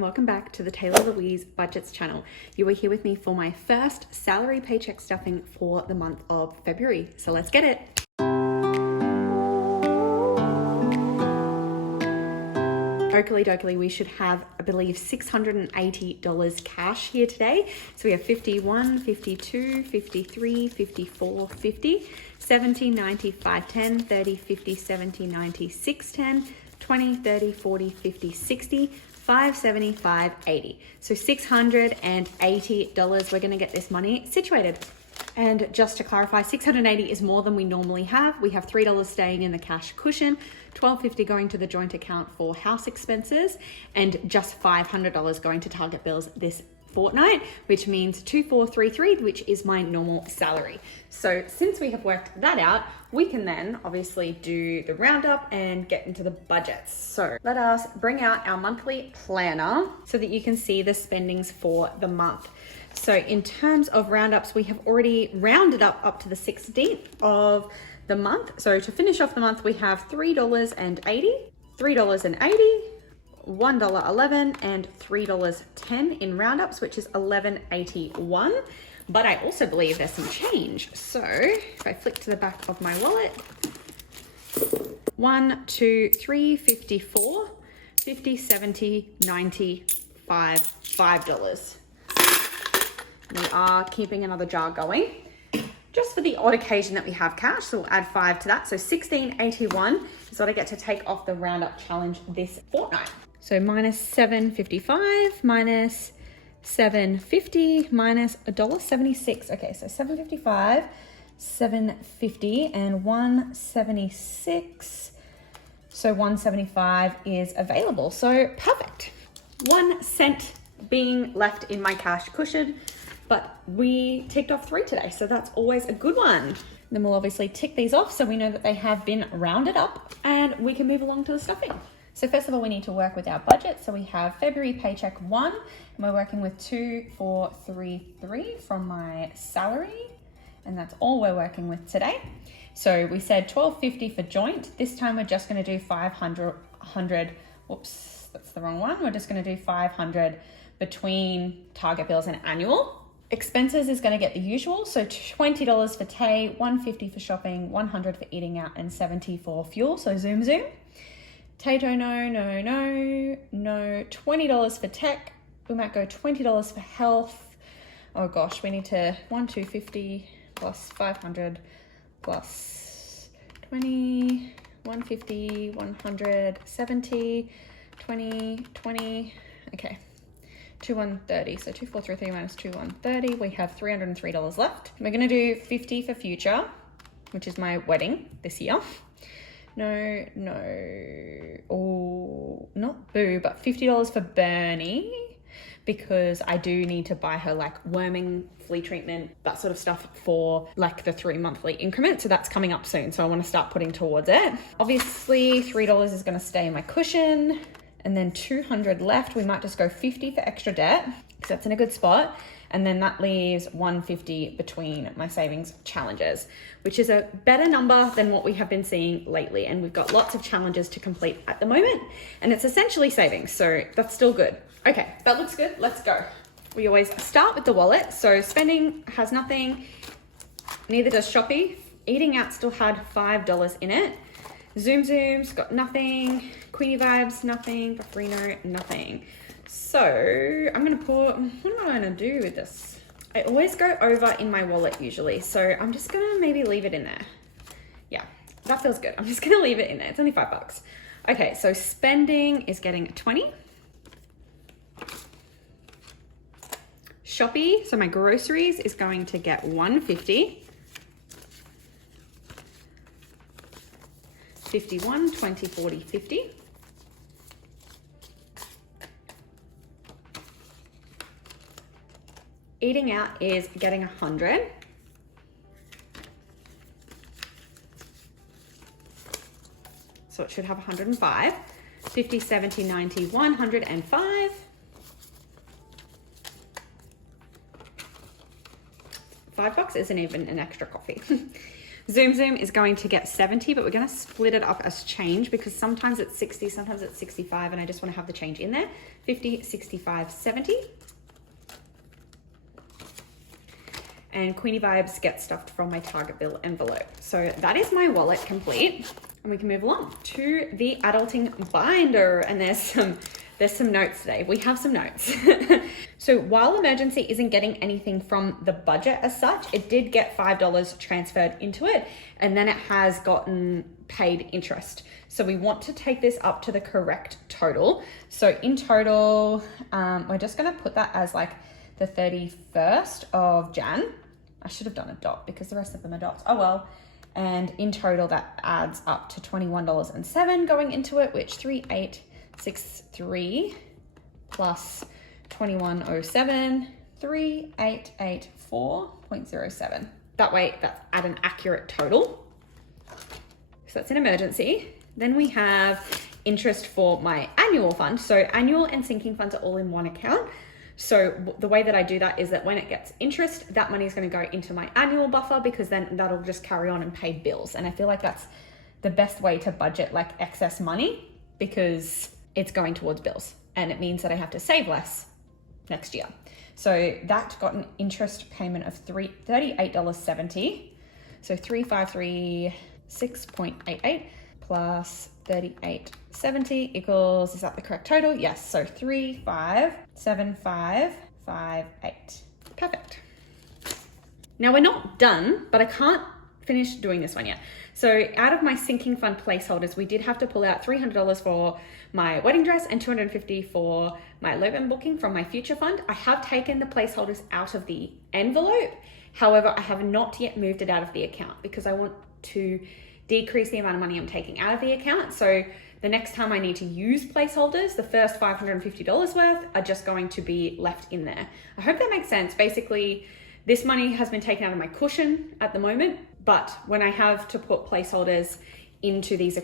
and welcome back to the Taylah Louise Budgets channel. You are here with me for my first salary paycheck stuffing for the month of February. So let's get it. Oakley dokley, we should have, I believe, $680 cash here today. So we have 51, 52, 53, 54, 50, 70, 90, 5, 10, 30, 50, 70, 90, 6, 10, 20, 30, 40, 50, 60, 5, 75, 80. So $680, we're gonna get this money situated. And just to clarify, 680 is more than we normally have. We have $3 staying in the cash cushion, $12.50 going to the joint account for house expenses, and just $500 going to target bills this fortnight, which means 2433, which is my normal salary. So since we have worked that out, we can then obviously do the roundup and get into the budgets. So let us bring out our monthly planner so that you can see the spendings for the month. So in terms of roundups, we have already rounded up to the 16th of the month. So to finish off the month, we have $3.80, $3.80, $1.11 and $3.10 in roundups, which is $11.81. But I also believe there's some change. So if I flick to the back of my wallet, 1, 2, 3, 54, 50, 70, 90, $5. We are keeping another jar going just for the odd occasion that we have cash. So we'll add 5 to that. So $16.81 is what I get to take off the roundup challenge this fortnight. So minus $7.55, minus $7.50, minus $1.76. Okay, so $7.55, $7.50, and $1.76. So $1.75 is available. So perfect. 1 cent being left in my cash cushion, but we ticked off 3 today, so that's always a good one. Then we'll obviously tick these off so we know that they have been rounded up and we can move along to the stuffing. So first of all, we need to work with our budget. So we have February paycheck 1, and we're working with 2433 from my salary, and that's all we're working with today. So we said $12.50 for joint. This time we're just going to do 500. Whoops, that's the wrong one. We're just going to do 500 between target bills and annual. Expenses is going to get the usual, so $20 for Tay, $150 for shopping, $100 for eating out, and $70 for fuel, so zoom. Tato, no, $20 for tech. We might go $20 for health. Oh gosh, we need to 250 plus 500 plus 20, 150, 100, 70, 20, okay. 2130, so 2433 minus 2130, we have $303 left. We're gonna do 50 for future, which is my wedding this year. No, oh, not Boo, but $50 for Bernie, because I do need to buy her like worming, flea treatment, that sort of stuff for like the 3 monthly increment. So that's coming up soon. So I want to start putting towards it. Obviously $3 is going to stay in my cushion, and then 200 left. We might just go 50 for extra debt because that's in a good spot. And then that leaves 150 between my savings challenges, which is a better number than what we have been seeing lately. And we've got lots of challenges to complete at the moment, and it's essentially savings. So that's still good. Okay, that looks good. Let's go. We always start with the wallet. So spending has nothing, neither does Shopee. Eating out still had $5 in it. Zoom's got nothing. Queenie Vibes, nothing. Buffrino, nothing. So I'm gonna put, what am I gonna do with this? I always go over in my wallet usually. So I'm just gonna maybe leave it in there. Yeah, that feels good. I'm just gonna leave it in there. It's only $5. Okay, so spending is getting 20. Shopee, so my groceries is going to get 150. 51, 20, 40, 50. Eating out is getting 100. So it should have 105. 50, 70, 90, 105. $5 isn't even an extra coffee. Zoom Zoom is going to get 70, but we're going to split it up as change because sometimes it's 60, sometimes it's 65, and I just want to have the change in there. 50, 65, 70. And Queenie Vibes get stuffed from my Target bill envelope. So that is my wallet complete. And we can move along to the adulting binder. And there's some notes today. We have some notes. So while emergency isn't getting anything from the budget as such, it did get $5 transferred into it, and then it has gotten paid interest. So we want to take this up to the correct total. So in total, we're just gonna put that as like the 31st of Jan. I should have done a dot because the rest of them are dots. Oh well. And in total, that adds up to $21.07 going into it, which 3863 plus 2107, 3884.07. That way, that's at an accurate total. So that's an emergency. Then we have interest for my annual fund. So annual and sinking funds are all in one account. So the way that I do that is that when it gets interest, that money is going to go into my annual buffer because then that'll just carry on and pay bills. And I feel like that's the best way to budget like excess money because it's going towards bills and it means that I have to save less next year. So that got an interest payment of $38.70. So 3536.88 plus 38.70 equals, is that the correct total? Yes, so 357558. Perfect. Now we're not done, but I can't finish doing this one yet. So out of my sinking fund placeholders, we did have to pull out $300 for my wedding dress and $250 for my elopement booking from my future fund. I have taken the placeholders out of the envelope. However, I have not yet moved it out of the account because I want to decrease the amount of money I'm taking out of the account. So the next time I need to use placeholders, the first $550 worth are just going to be left in there. I hope that makes sense. Basically, this money has been taken out of my cushion at the moment, but when I have to put placeholders into these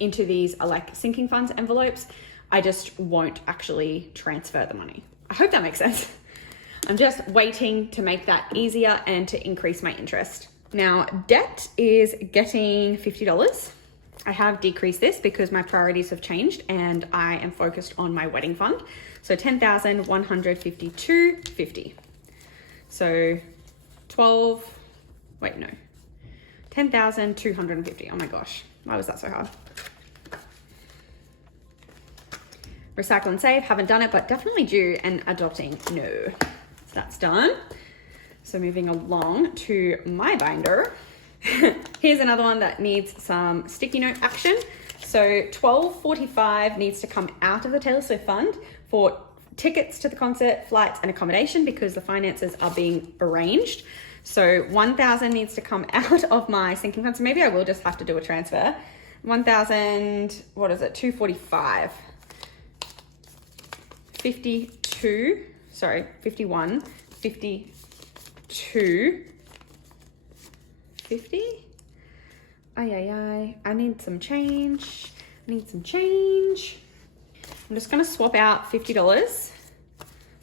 into these like sinking funds envelopes, I just won't actually transfer the money. I hope that makes sense. I'm just waiting to make that easier and to increase my interest. Now, debt is getting $50. I have decreased this because my priorities have changed and I am focused on my wedding fund. So $10,152.50. So 10,250. Oh my gosh, why was that so hard? Recycle and save, haven't done it, but definitely due, and adopting, no. So that's done. So moving along to my binder. Here's another one that needs some sticky note action. So $12.45 needs to come out of the Taylah Louise fund for tickets to the concert, flights, and accommodation because the finances are being arranged. So $1,000 needs to come out of my sinking fund. So maybe I will just have to do a transfer. 1,000, what is it? 245. 52, sorry, 51, 52, 50. I need some change. I'm just gonna swap out $50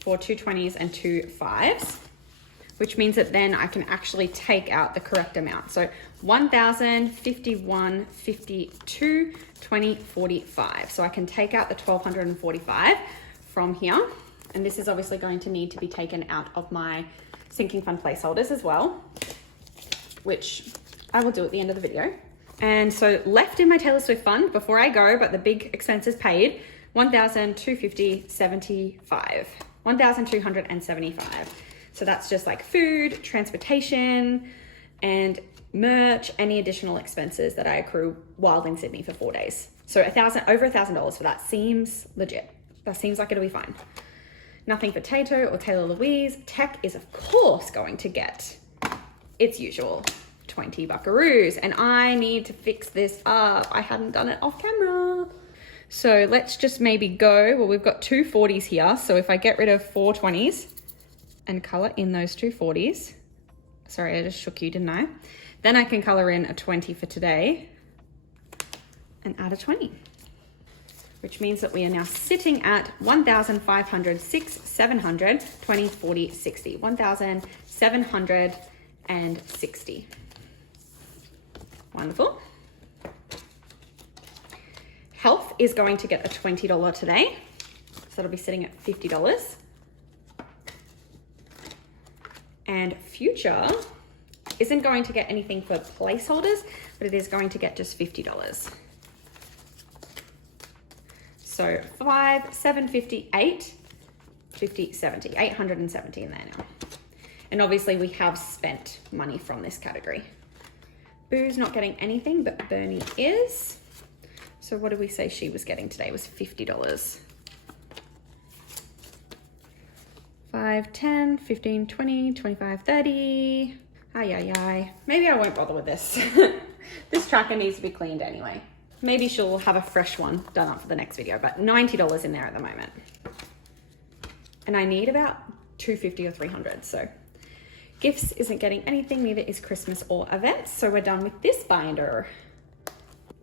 for two 20s and two 5s, which means that then I can actually take out the correct amount. So 1,000, 51, 52, 20, 45. So I can take out the 1,245 from here. And this is obviously going to need to be taken out of my sinking fund placeholders as well, which I will do at the end of the video. And so left in my Taylah Louise fund before I go, but the big expenses paid, 1,250.75, 1,275. So that's just like food, transportation, and merch, any additional expenses that I accrue while in Sydney for 4 days. So over $1,000 for that seems legit. That seems like it'll be fine. Nothing for Tato or Taylah Louise. Tech is of course going to get its usual 20 buckaroos, and I need to fix this up. I hadn't done it off camera. So let's just maybe go, well, we've got two 40s here. So if I get rid of 4 20s and color in those two 40s, sorry, I just shook you, didn't I? Then I can color in a 20 for today and add a 20, which means that we are now sitting at 1,500, 6, 700, 20, 40, 60, 1,760. Wonderful. Health is going to get a $20 today. So it'll be sitting at $50. And future isn't going to get anything for placeholders, but it is going to get just $50. So 5, 7, 50, 8, 50, 70, 870 in there now. And obviously we have spent money from this category. Boo's not getting anything, but Bernie is. So what did we say she was getting today? It was $50. 5, 10, 15, 20, 25, 30. Ay. Maybe I won't bother with this. This tracker needs to be cleaned anyway. Maybe she'll have a fresh one done up for the next video, but $90 in there at the moment. And I need about $250 or $300. So gifts isn't getting anything, neither is Christmas or events. So we're done with this binder,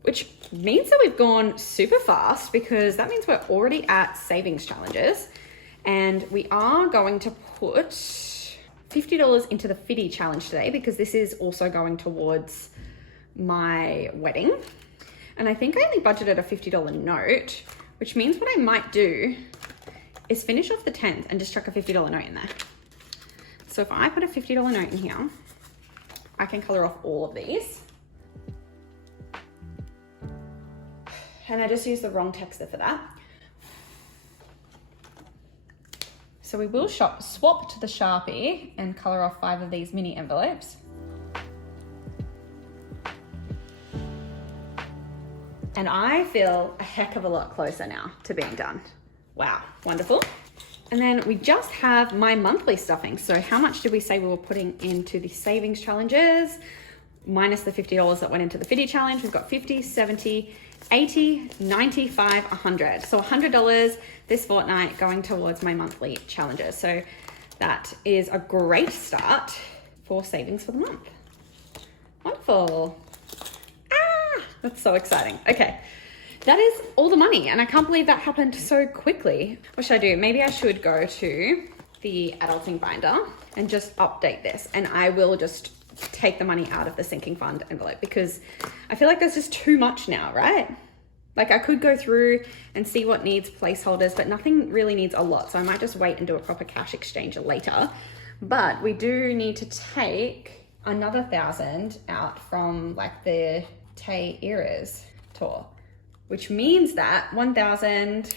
which means that we've gone super fast because that means we're already at savings challenges. And we are going to put $50 into the Fitty challenge today because this is also going towards my wedding. And I think I only budgeted a $50 note, which means what I might do is finish off the 10th and just chuck a $50 note in there. So if I put a $50 note in here, I can color off all of these. And I just used the wrong texter for that. So we will swap to the Sharpie and color off 5 of these mini envelopes. And I feel a heck of a lot closer now to being done. Wow, wonderful. And then we just have my monthly stuffing. So how much did we say we were putting into the savings challenges? Minus the $50 that went into the Fitty challenge. We've got 50, 70, 80, 95, 100. So $100 this fortnight going towards my monthly challenges. So that is a great start for savings for the month. Wonderful. Ah, that's so exciting. Okay, that is all the money. And I can't believe that happened so quickly. What should I do? Maybe I should go to the adulting binder and just update this. And I will just take the money out of the sinking fund envelope because I feel like there's just too much now, right? Like I could go through and see what needs placeholders, but nothing really needs a lot. So I might just wait and do a proper cash exchange later. But we do need to take another 1,000 out from like the Tay Eras tour, which means that 1,000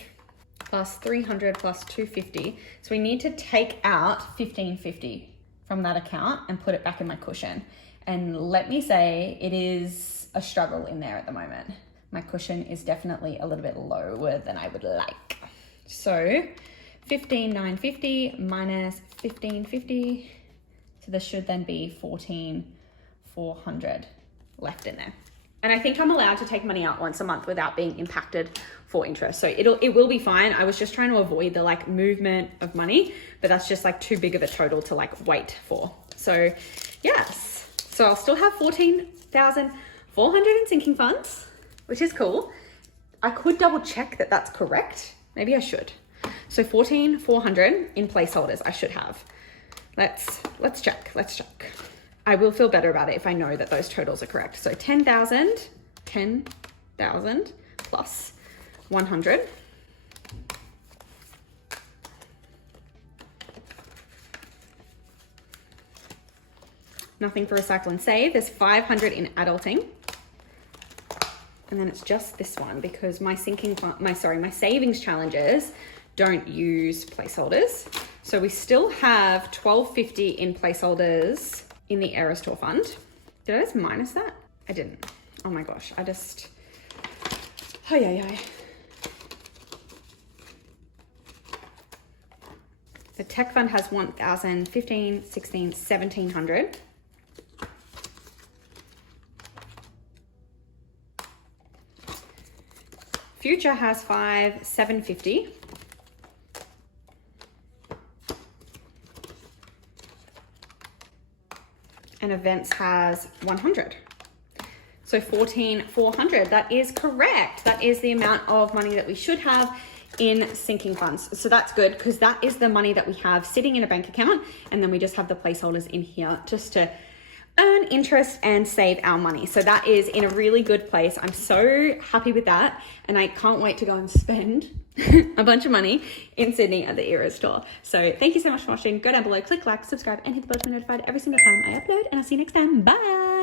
plus 300 plus 250. So we need to take out 1,550 from that account and put it back in my cushion. And let me say, it is a struggle in there at the moment. My cushion is definitely a little bit lower than I would like. So 15,950 minus 1550. So there should then be 14,400 left in there. And I think I'm allowed to take money out once a month without being impacted for interest. So it will be fine. I was just trying to avoid the like movement of money, but that's just like too big of a total to like wait for. So yes, so I'll still have 14,400 in sinking funds, which is cool. I could double check that that's correct. Maybe I should. So 14,400 in placeholders I should have. Let's check. I will feel better about it if I know that those totals are correct. So 10,000 plus 100. Nothing for recycle and save. There's 500 in adulting. And then it's just this one because my savings challenges don't use placeholders. So we still have 1,250 in placeholders in the Eras Tour fund. Did I just minus that? I didn't. Oh my gosh, The tech fund has 1,000, 15, 16, 1,700. Future has 750. And events has 100. So 14,400, that is correct. That is the amount of money that we should have in sinking funds. So that's good because that is the money that we have sitting in a bank account. And then we just have the placeholders in here just to earn interest and save our money. So that is in a really good place. I'm so happy with that. And I can't wait to go and spend a bunch of money in Sydney at the Era store. So thank you so much for watching. Go down below, click like, subscribe, and hit the bell to be notified every single time I upload. And I'll see you next time. Bye.